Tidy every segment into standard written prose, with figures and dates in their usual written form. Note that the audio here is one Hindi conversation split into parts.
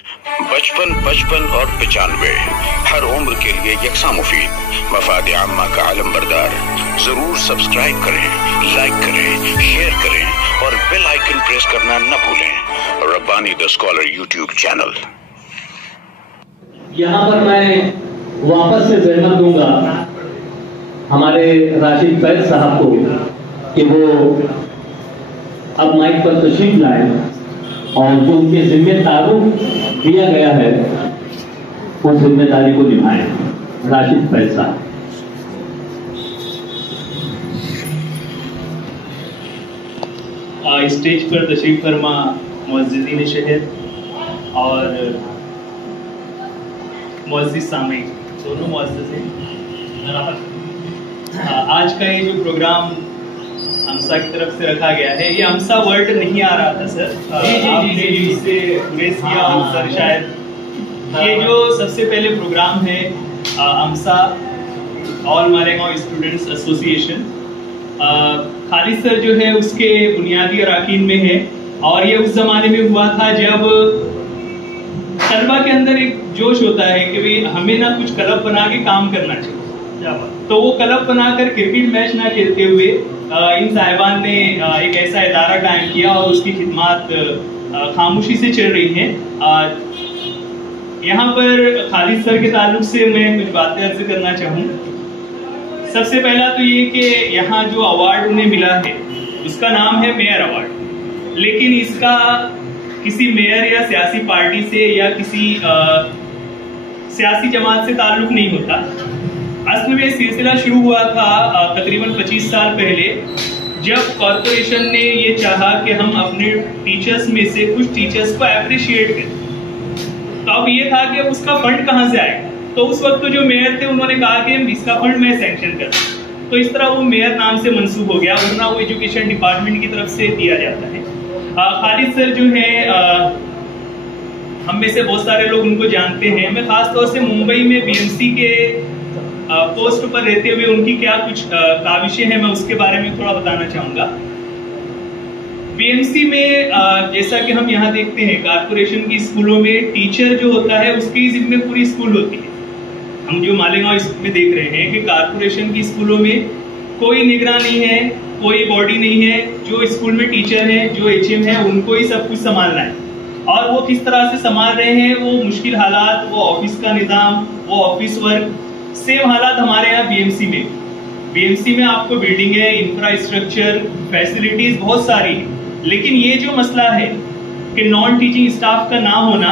55, 55 और 95 हर उम्र के लिए यकसा मुफीद, मफाद आम्मा का आलम बरदार। जरूर सब्सक्राइब करें, लाइक करें, शेयर करें और बेल आइकन प्रेस करना न भूलें। Rabbani the scholar YouTube channel. यहाँ पर मैं वापस से जहमत दूंगा हमारे राशिद फैज साहब को कि वो अब माइक पर तशरीफ लाए और जो उनके जिम्मेदारों दिया गया है उस जिम्मेदारी को निभाएं। राशिद फैज साहब। स्टेज पर तशरीफ फरमा मुअज़्ज़िज़ीन शहर और मुअज़्ज़िज़ सामीन, दोनों मुअज़्ज़िज़ हैं। आज का ये जो प्रोग्राम अम्सा की तरफ से रखा गया है, ये अम्सा वर्ड नहीं आ रहा था सर, आपने इससे रेस किया और सर शायद ये जो सबसे पहले प्रोग्राम है AMSA all Malegaon students association, Khalid sir जो है उसके बुनियादी अराकीन में है। और ये उस जमाने में हुआ था जब तलबा के अंदर एक जोश होता है कि भाई हमें ना कुछ क्लब बना के काम करना चाहिए, तो वो क्लब बनाकर क्रिकेट मैच ना खेलते हुए इन साहिबान ने एक ऐसा इदारा कायम किया और उसकी खिदमात खामोशी से चल रही हैं। यहाँ पर खालिद सर के ताल्लुक से मैं कुछ बातें अर्ज करना चाहूँ। सबसे पहला तो ये कि यहाँ जो अवार्ड उन्हें मिला है उसका नाम है मेयर अवार्ड, लेकिन इसका किसी मेयर या सियासी पार्टी से या किसी सियासी जमात से ताल्लुक नहीं होता। असल में सिलसिला शुरू हुआ था तकरीबन 25 साल पहले, जब कॉरपोरेशन ने ये चाहा कि हम अपने टीचर्स में से कुछ टीचर्स को अप्रिशिएट करें। तो अब ये था कि उसका फंड कहाँ से आएगा, तो उस वक्त जो मेयर थे उन्होंने कहा कि इसका फंड मैं सैंक्शन कर, तो इस तरह वो मेयर नाम से मंसूब हो गया, वरना वो एजुकेशन डिपार्टमेंट की तरफ से दिया जाता है। खालिद सर जो है हम में से बहुत सारे लोग उनको जानते हैं। मैं खास तौर से मुंबई में बीएमसी के पोस्ट पर रहते हुए उनकी क्या कुछ काविशें हैं मैं उसके बारे में थोड़ा बताना चाहूंगा। बीएमसी में जैसा कि हम यहाँ देखते हैं कारपोरेशन की स्कूलों में टीचर जो होता है उसकी जिम्मे पूरी स्कूल होती है। हम जो मालेगांव में देख रहे हैं कि कारपोरेशन की स्कूलों में कोई निगरान नहीं है, कोई बॉडी नहीं है, जो स्कूल में टीचर है, जो एचएम है, उनको ही सब कुछ संभालना है। और वो किस तरह से संभाल रहे हैं, वो मुश्किल हालात, वो ऑफिस का निज़ाम, वो ऑफिस वर्क, सेम हालात हमारे यहाँ बीएमसी में। बीएमसी में आपको बिल्डिंग है, इंफ्रास्ट्रक्चर, फैसिलिटीज बहुत सारी है, लेकिन ये जो मसला है कि नॉन टीचिंग स्टाफ का ना होना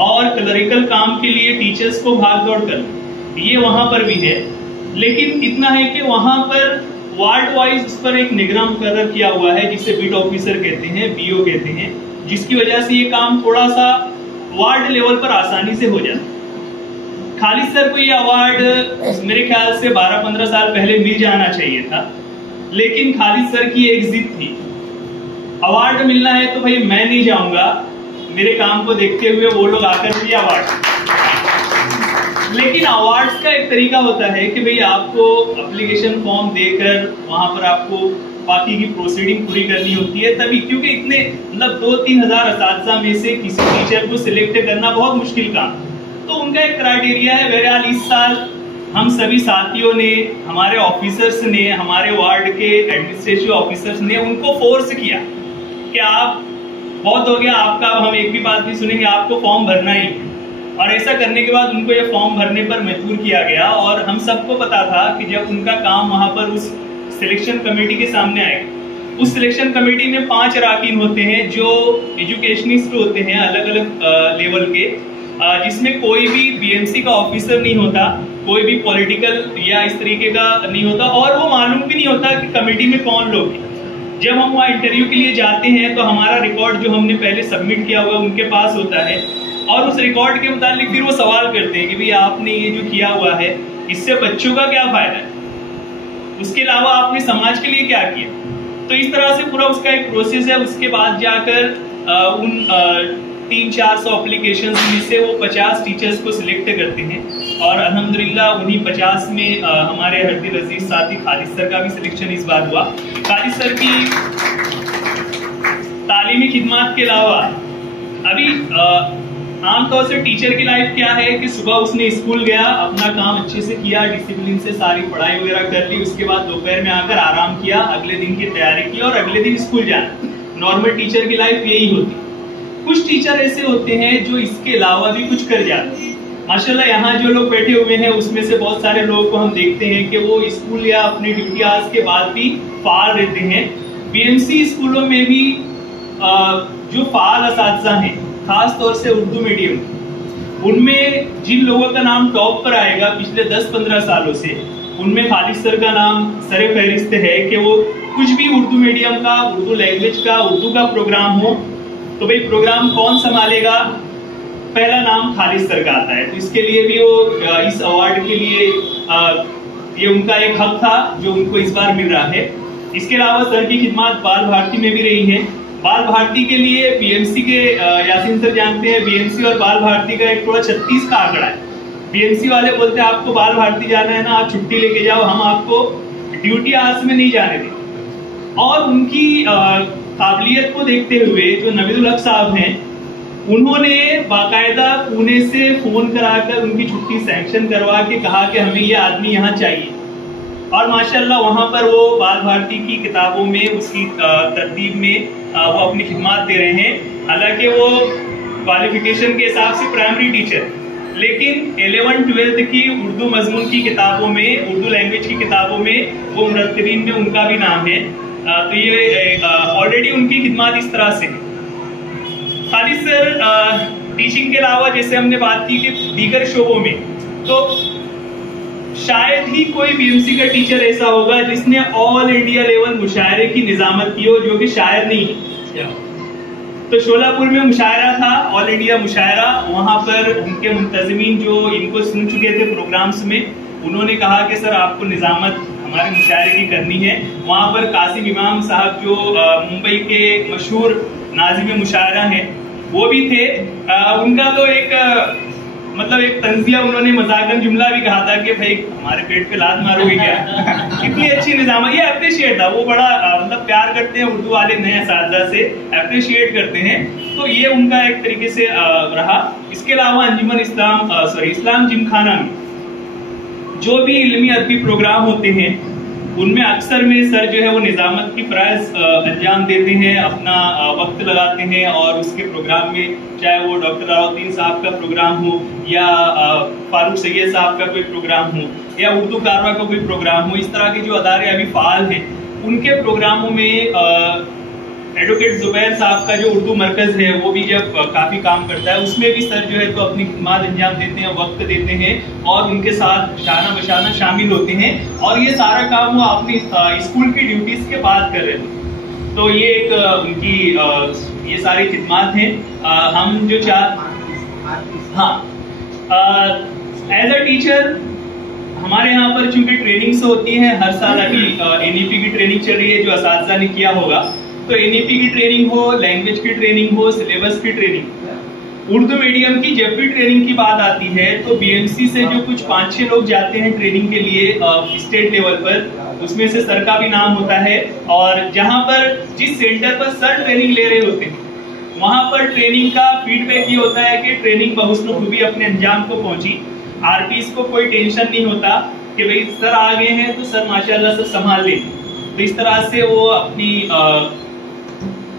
और क्लरिकल काम के लिए टीचर्स को भाग दौड़ करना, ये वहां पर भी है। लेकिन इतना है कि वहां पर वार्ड वाइज उस पर एक निगरान मुकर्रर किया हुआ है, जिसे बीट ऑफिसर कहते हैं, बीओ कहते हैं, जिसकी वजह से ये काम थोड़ा सा वार्ड लेवल पर आसानी से हो जाता है। खालिद सर को ये अवार्ड मेरे ख्याल से 12-15 साल पहले मिल जाना चाहिए था, लेकिन खालिद सर की एक जिद थी, अवार्ड मिलना है तो भाई मैं नहीं जाऊंगा, मेरे काम को देखते हुए वो लोग आकर भी अवार्ड। लेकिन अवार्ड्स का एक तरीका होता है कि भाई आपको एप्लीकेशन फॉर्म देकर वहां पर आपको बाकी की प्रोसीडिंग पूरी करनी होती है तभी, क्योंकि इतने मतलब 2-3 हजार असातिज़ा में से किसी टीचर को सिलेक्ट करना बहुत मुश्किल काम, तो उनका एक क्राइटेरिया है। बहरहाल इस साल हम सभी साथियों ने, हमारे ऑफिसर्स ने, हमारे वार्ड के एडमिनिस्ट्रेटिव ऑफिसर्स ने उनको फोर्स किया कि आप बहुत हो गया आपका, अब हम एक भी बात नहीं सुनेंगे, आपको फॉर्म भरना ही है। और ऐसा करने के बाद उनको ये फॉर्म भरने पर मजबूर किया गया। और हम सबको पता था कि जब उनका काम वहां पर उस सिलेक्शन कमेटी के सामने आएगा, उस सिलेक्शन कमेटी में 5 अराकीन होते हैं जो एजुकेशनिस्ट होते हैं अलग अलग लेवल के, जिसमें कोई भी बीएमसी का ऑफिसर नहीं होता, कोई भी पॉलिटिकल या इस तरीके का नहीं होता, और वो मालूम भी नहीं होता कि कमेटी में कौन लोग हैं। जब हम वहाँ इंटरव्यू के लिए जाते हैं तो हमारा रिकॉर्ड जो हमने पहले सबमिट किया हुआ उनके पास होता है, और उस रिकॉर्ड के मुताबिक फिर वो सवाल करते हैं कि भाई आपने ये जो किया हुआ है इससे बच्चों का क्या फायदा है, उसके अलावा आपने समाज के लिए क्या किया। तो इस तरह से पूरा उसका एक प्रोसेस है। उसके बाद जाकर उन 300-400 एप्लीकेशन में से वो 50 टीचर्स को सिलेक्ट करते हैं, और अल्हम्दुलिल्लाह उन्हीं 50 में हमारे हरदिल अजीज साथी खालिद सर का भी सिलेक्शन इस बार हुआ। खालिद सर की तालीमी खिदमात के अलावा अभी आमतौर से टीचर की लाइफ क्या है कि सुबह उसने स्कूल गया, अपना काम अच्छे से किया, डिसिप्लिन से सारी पढ़ाई वगैरह कर ली, उसके बाद दोपहर में आकर आराम किया, अगले दिन की तैयारी की और अगले दिन स्कूल जाना। नॉर्मल टीचर की लाइफ यही होती। कुछ टीचर ऐसे होते हैं जो इसके अलावा भी कुछ कर जाते हैं। माशाल्लाह यहाँ जो लोग बैठे हुए हैं उसमें से बहुत सारे लोगों को हम देखते हैं कि वो स्कूल या अपनी ड्यूटी आवर्स के बाद भी फाल रहते हैं। बीएमसी स्कूलों में भी जो फाल असातिज़ा हैं, खास तौर से उर्दू मीडियम, उनमें जिन लोगों का नाम टॉप पर आएगा पिछले 10-15 सालों से, उनमें खालिद सर का नाम सरे फहरिस्त है कि वो कुछ भी उर्दू मीडियम का, उर्दू लैंग्वेज का, उर्दू का प्रोग्राम हो तो भाई प्रोग्राम कौन संभालेगा, पहला नाम खालिद सर का आता है। तो इसके लिए भी वो इस अवार्ड के लिए ये उनका एक हक था जो उनको इस बार मिल रहा है। इसके अलावा सर की खिदमत बाल भारती में भी रही है। बाल भारती के लिए बीएमसी के यासीन सर जानते हैं, बीएमसी और बाल भारती का एक थोड़ा 36 का आंकड़ा है। बीएमसी वाले बोलते हैं आपको बाल भारती जाना है ना, आप छुट्टी लेके जाओ, हम आपको ड्यूटी आवर्स में नहीं जाने दें। और उनकी काबिलियत को देखते हुए जो नवीदुल हक साहब हैं, उन्होंने बाकायदा पुणे से फोन कराकर उनकी छुट्टी सैंक्शन करवा के कहा कि हमें ये आदमी यहाँ चाहिए। और माशाल्लाह वहाँ पर वो बाल भारती की किताबों में, उसकी तरतीब में वो अपनी खिदमत दे रहे हैं। हालांकि वो क्वालिफिकेशन के हिसाब से प्राइमरी टीचर, लेकिन 11-12 की उर्दू मजमून की किताबों में, उर्दू लैंग्वेज की किताबों में वो मुरत्तबीन में उनका भी नाम है। तो ये ऑलरेडी उनकी खिदमत इस तरह से है। खालिद सर टीचिंग के अलावा जैसे हमने बात की कि दीगर शोबों में, तो शायद ही कोई बीएमसी का टीचर ऐसा होगा जिसने ऑल इंडिया लेवल मुशायरे की निजामत की हो, जो कि शायर नहीं है। तो शोलापुर में मुशायरा था, ऑल इंडिया मुशायरा। वहां पर उनके मुंतजमीन जो इनको सुन चुके थे प्रोग्राम्स में, उन्होंने कहा कि सर आपको निजामत हमारे मुशायरे की करनी है। वहां पर कासिम इमाम साहब जो मुंबई के मशहूर नाज़िम मुशायरा हैं, वो भी थे। उनका तो एक मतलब एक तंजिया उन्होंने मजाकन जुमला भी कहा था कि भाई हमारे पेट पे लात मारोगे क्या। कितनी अच्छी निजामत, ये अप्रिशिएट था। वो बड़ा मतलब प्यार करते हैं उर्दू वाले नए असातिज़ा से, अप्रिशिएट करते हैं। तो ये उनका एक तरीके से रहा। इसके अलावा अंजुमन इस्लाम जिमखाना में जो भी इल्मी अदबी प्रोग्राम होते हैं, उनमें अक्सर में सर जो है वो निजामत की फ़राइज़ अंजाम देते हैं, अपना वक्त लगाते हैं। और उसके प्रोग्राम में चाहे वो डॉक्टर राउद्दीन साहब का प्रोग्राम हो या फारूक सैयद साहब का कोई प्रोग्राम हो या उर्दू कारवा का कोई प्रोग्राम हो, इस तरह के जो अदारे अभी फ़ाल हैं उनके प्रोग्रामों में एडवोकेट जुबैर साहब का जो उर्दू मरकज़ है वो भी जब काफ़ी काम करता है, उसमें भी सर जो है तो अपनी खिदमत अंजाम देते हैं, वक्त देते हैं और उनके साथ शाना बशाना शामिल होते हैं। और ये सारा काम वो अपनी स्कूल की ड्यूटीज़ के बाद कर रहे थे। तो ये एक उनकी ये सारी खिदमत हैं। हम जो एज अ टीचर हमारे यहाँ पर चूंकि ट्रेनिंग्स होती हैं, हर साल अभी एनईपी की ट्रेनिंग चल रही है जो असातिज़ा ने किया होगा। तो एनईपी की ट्रेनिंग हो, लैंग्वेज की ट्रेनिंग हो, सिलेबस की ट्रेनिंग, उर्दू मीडियम की जब भी ट्रेनिंग की बात आती है तो बीएमसी से जो कुछ 5-6 लोग जाते हैं ट्रेनिंग के लिए स्टेट लेवल पर, उसमें से सर का भी नाम होता है। और जहां पर जिस सेंटर पर सर ट्रेनिंग ले रहे होते हैं वहां पर ट्रेनिंग का फीडबैक ये होता है कि ट्रेनिंग बहुस्न खूबी अपने अंजाम को पहुंची। आरपीएस को कोई टेंशन नहीं होता कि भाई सर आ गए हैं तो सर माशाल्लाह सब संभाल लें। तो इस तरह से वो अपनी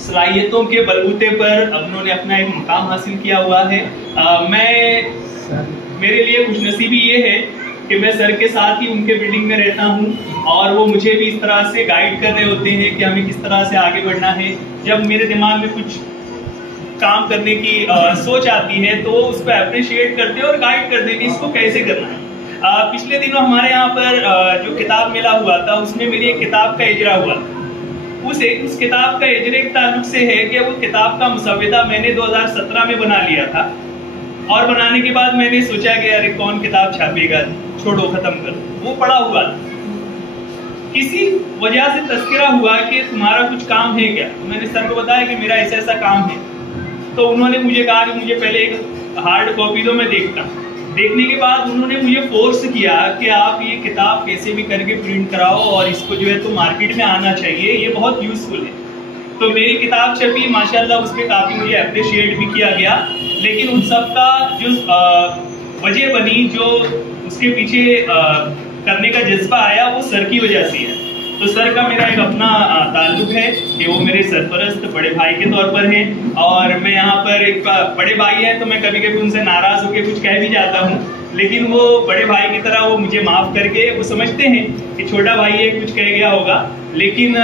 सलाहियतों के बलबूते पर उन्होंने अपना एक मुकाम हासिल किया हुआ है। मेरे लिए खुशनसीबी ये है कि मैं सर के साथ ही उनके बिल्डिंग में रहता हूँ और वो मुझे भी इस तरह से गाइड कर रहे होते हैं कि हमें किस तरह से आगे बढ़ना है। जब मेरे दिमाग में कुछ काम करने की सोच आती है तो उस पर अप्रिशिएट करते हैं और गाइड करते हैं कि इसको कैसे करना है। पिछले दिनों हमारे यहाँ पर जो किताब मेला हुआ था उसमें मेरी एक किताब का इजरा हुआ। उस किताब का इजरे के ताल्लुक से है कि वो किताब का मुसव्वदा मैंने 2017 में बना लिया था और बनाने के बाद मैंने सोचा कि अरे कौन किताब छापेगा, छोड़ो खत्म कर। वो पड़ा हुआ था, किसी वजह से तस्करा हुआ कि तुम्हारा कुछ काम है क्या। तो मैंने सर को बताया कि मेरा ऐसा ऐसा काम है। तो उन्होंने मुझे कहा कि मुझे पहले एक हार्ड कॉपी दो, मैं देखता। देखने के बाद उन्होंने मुझे फोर्स किया कि आप ये किताब कैसे भी करके प्रिंट कराओ और इसको जो है तो मार्केट में आना चाहिए, ये बहुत यूजफुल है। तो मेरी किताब छपी माशाल्लाह, उस पर काफ़ी मुझे अप्रिशिएट भी किया गया। लेकिन उन सब का जो वजह बनी, जो उसके पीछे करने का जज्बा आया, वो सर की वजह से है। तो सर का मेरा एक अपना ताल्लुक है कि वो मेरे सरपरस्त बड़े भाई के तौर पर हैं, और मैं यहाँ पर एक बड़े भाई हैं तो मैं कभी कभी उनसे नाराज होकर कुछ कह भी जाता हूँ, लेकिन वो बड़े भाई की तरह वो मुझे माफ करके, वो समझते हैं कि छोटा भाई है कुछ कह गया होगा, लेकिन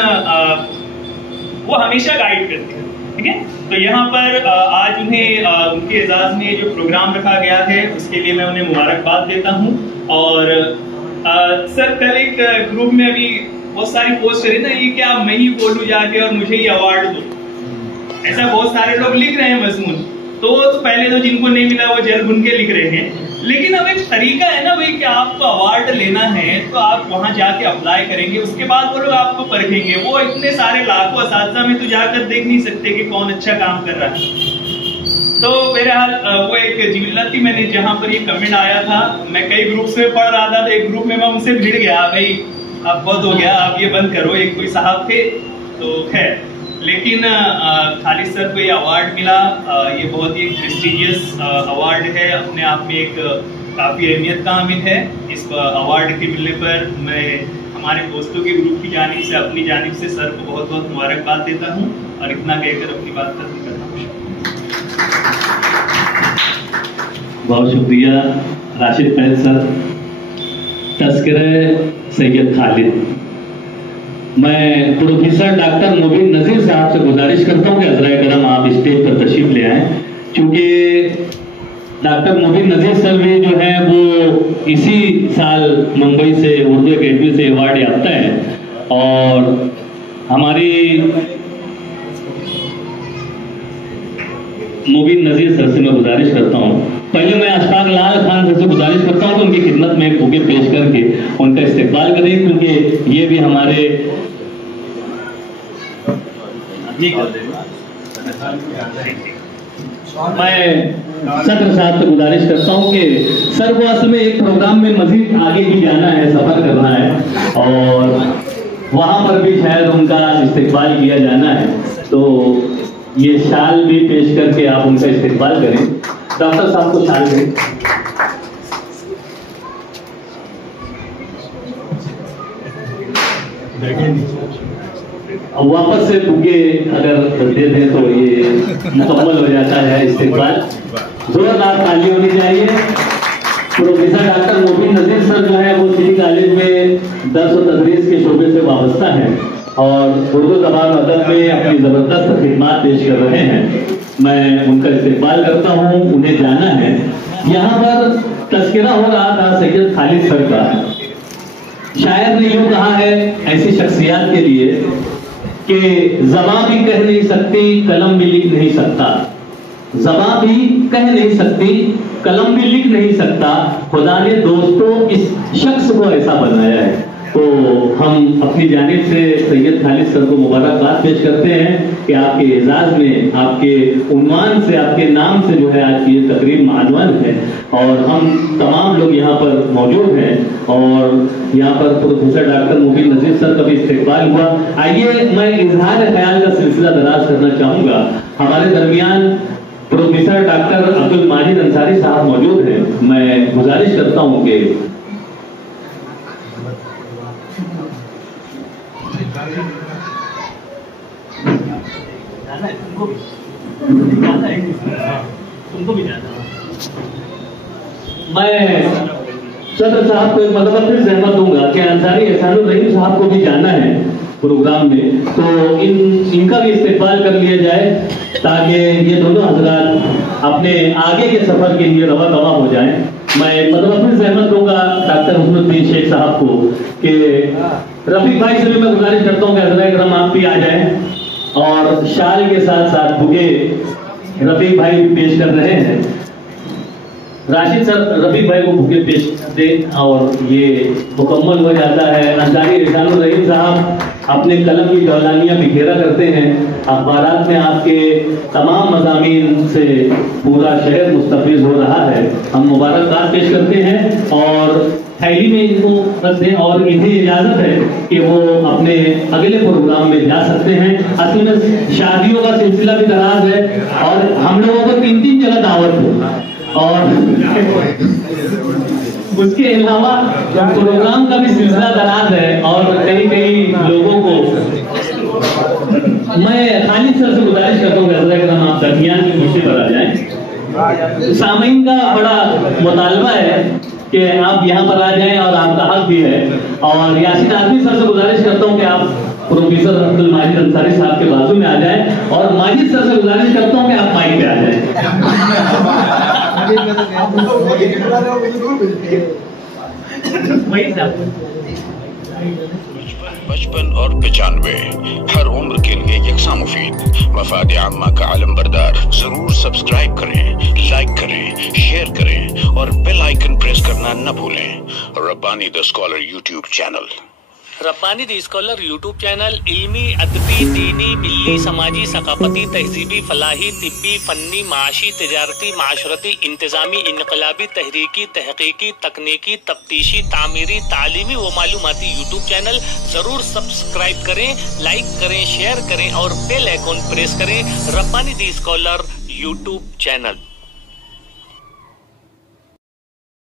वो हमेशा गाइड करते हैं। ठीक है, तो यहाँ पर आज उन्हें उनके एजाज में जो प्रोग्राम रखा गया है उसके लिए मैं उन्हें मुबारकबाद देता हूँ। और सर कल एक ग्रुप में अभी बहुत सारी पोस्ट करी ना, ये क्या मैं ही बोलूं जाके और मुझे ही अवार्ड दो, ऐसा बहुत सारे लोग लिख रहे हैं मजमून। तो पहले तो जिनको नहीं मिला वो जल भुन के लिख रहे हैं, लेकिन अब एक तरीका है ना भाई कि आपको अवार्ड लेना है तो आप वहां जाके अप्लाई करेंगे, उसके बाद वो लोग आपको परखेंगे। वो इतने सारे लाखों असातिज़ा में तो जाकर देख नहीं सकते कि कौन अच्छा काम कर रहा है। तो बहरहाल वो एक जिल्लत थी, मैंने जहां पर ये कमेंट आया था, मैं कई ग्रुप्स में पढ़ रहा था, तो एक ग्रुप में मैं उनसे भिड़ गया, भाई अब बहुत हो गया, आप ये बंद करो। एक कोई साहब थे, तो खैर, लेकिन खालिद सर को ये अवार्ड मिला, ये बहुत ही प्रेस्टिजियस अवार्ड है, अपने आप में एक काफ़ी अहमियत का हामिल है। इस अवार्ड के मिलने पर मैं हमारे दोस्तों के ग्रुप की जानिब से, अपनी जानिब से सर को बहुत बहुत मुबारकबाद देता हूँ, और इतना कहकर अपनी बात खत्म करता हूँ। बहुत शुक्रिया राशिद फैज सर। तस्करे सैयद खालिद। मैं प्रोफेसर डॉक्टर मुबीन नजीर साहब से गुजारिश करता हूँ कि हज़राए करम आप स्टेज पर तशरीफ ले आएं, क्योंकि डॉक्टर मुबीन नजीर सर भी जो है वो इसी साल मुंबई से उर्दू अकेडमी से अवार्ड याफ्ता है, और हमारी मुबीन नजीर सर से मैं गुजारिश करता हूँ, पहले मैं अशफाक लाल खान सर से गुजारिश करता हूँ कि उनकी खिदमत में बुके पेश करके उनका इस्तेकबाल करें, क्योंकि ये भी हमारे मैं सदर साहब से गुजारिश करता हूँ कि सर को असल में एक प्रोग्राम में मजीद आगे भी जाना है, सफर करना है, और वहाँ पर भी शायद उनका इस्तेकबाल किया जाना है, तो ये शाल भी पेश करके आप उनका इस्तेकबाल करें। डॉक्टर साहब को शाल दें। अब वापस से बुके अगर दे दें तो ये मुकम्मल हो जाता है इस्तेकबाल। जोरदार ताली होनी चाहिए। प्रोफेसर डॉक्टर मुबीन नजीर सर जो है वो सिटी कॉलेज में दर्स और तदरीस के शोबे से वाबस्ता है और उर्दू ज़बान अदब में अपनी ज़बरदस्त खिदमत पेश कर रहे हैं। मैं उनका इस्तेकबाल करता हूँ, उन्हें जाना है। यहाँ पर तज़किरा हो रहा था सैयद खालिद सर का। शायर ने यूँ कहा है ऐसी शख्सियत के लिए कि ज़बां भी कह नहीं सकती, कलम भी लिख नहीं सकता। ज़बां भी कह नहीं सकती, कलम भी लिख नहीं सकता। खुदा ने दोस्तों इस शख्स को ऐसा बनाया है। तो हम अपनी जानिब से सैयद खालिद सर को मुबारकबाद पेश करते हैं कि आपके एजाज में, आपके उन्वान से, आपके नाम से जो है आज की ये तकरीब मानवन है, और हम तमाम लोग यहाँ पर मौजूद हैं, और यहाँ पर प्रोफेसर डॉक्टर मुबीन नजीर सर का भी इस्तेकबाल हुआ। आइए मैं इजहार ख्याल का सिलसिला दराज करना चाहूँगा। हमारे दरमियान प्रोफेसर डॉक्टर अब्दुल माजिद अंसारी साहब मौजूद हैं। मैं गुजारिश करता हूँ कि तुमको भी जाना। मैं सदर साहब को एक मतलब फिर सहमत दूंगा कि अंसारी एहसानुर रहीम साहब को भी जाना है प्रोग्राम में, तो इनका भी इस्तेकबाल कर लिया जाए ताकि ये दोनों हजरात अपने आगे के सफर के लिए रवा दवा हो जाएं। मैं मतलब फिर सहमत दूंगा डॉक्टर हुस्नुद्दीन शेख साहब को कि रफीक भाई से भी मैं गुजारिश करता हूँ कि हज़रात करम आप भी आ जाएं, और शाल के साथ साथ बुके रफीक भाई भी पेश कर रहे हैं। राशिद सर रफीक भाई को बुके पेश करते और ये मुकम्मल हो जाता है। अंसारी एहसानुर रहीम साहब अपने कलम की दौलानियाँ बिखेरा करते हैं। अखबारात में आपके तमाम मज़ामीन से पूरा शहर मुस्तफ़ीज़ हो रहा है। हम मुबारकबाद पेश करते हैं और थैली में इनको रख दें और इन्हें इजाज़त है कि वो अपने अगले प्रोग्राम में जा सकते हैं। असल में शादियों का सिलसिला भी दराज है और हम लोगों को 3-3 जगह दावत है और उसके अलावा प्रोग्राम का भी सिलसिला दराज है और कई लोगों को मैं खालिद सर से गुजारिश करता हूँ कि आप दरमियान के मुझसे पर आ जाएं। सामीन का बड़ा मुतालबा है कि आप यहाँ पर आ जाएं और आपका हक भी है। और यासीन आज़मी सर से गुजारिश करता हूँ कि आप प्रोफेसर अब्दुल माजिद अंसारी साहब के बाजू में आ जाएं और माजिद सर से गुजारिश करता हूँ कि आप माइक पे आ जाएं। 55 और 95 हर उम्र के लिए यकसा मुफीद। मफाद आम्मा का आलम बरदार। जरूर सब्सक्राइब करें, लाइक करें, शेयर करें और बेल आइकन प्रेस करना न भूलें। Rabbani the scholar YouTube channel. Rabbani the scholar YouTube channel इल्मी, अदबी, दीनी, मिल्ली, समाजी, सकाफती, तहजीबी, फलाही, तिब्बी, फन्नी, माशी, तिजारती, माशरती, इंतजामी, इनकलाबी, तहरीकी, तहकीकी, तकनीकी, तफ्तीशी, तामीरी, तालीमी व मालूमाती यूट्यूब चैनल जरूर सब्सक्राइब करें, लाइक करें, शेयर करें और बेल आइकन प्रेस करें। Rabbani the scholar YouTube channel.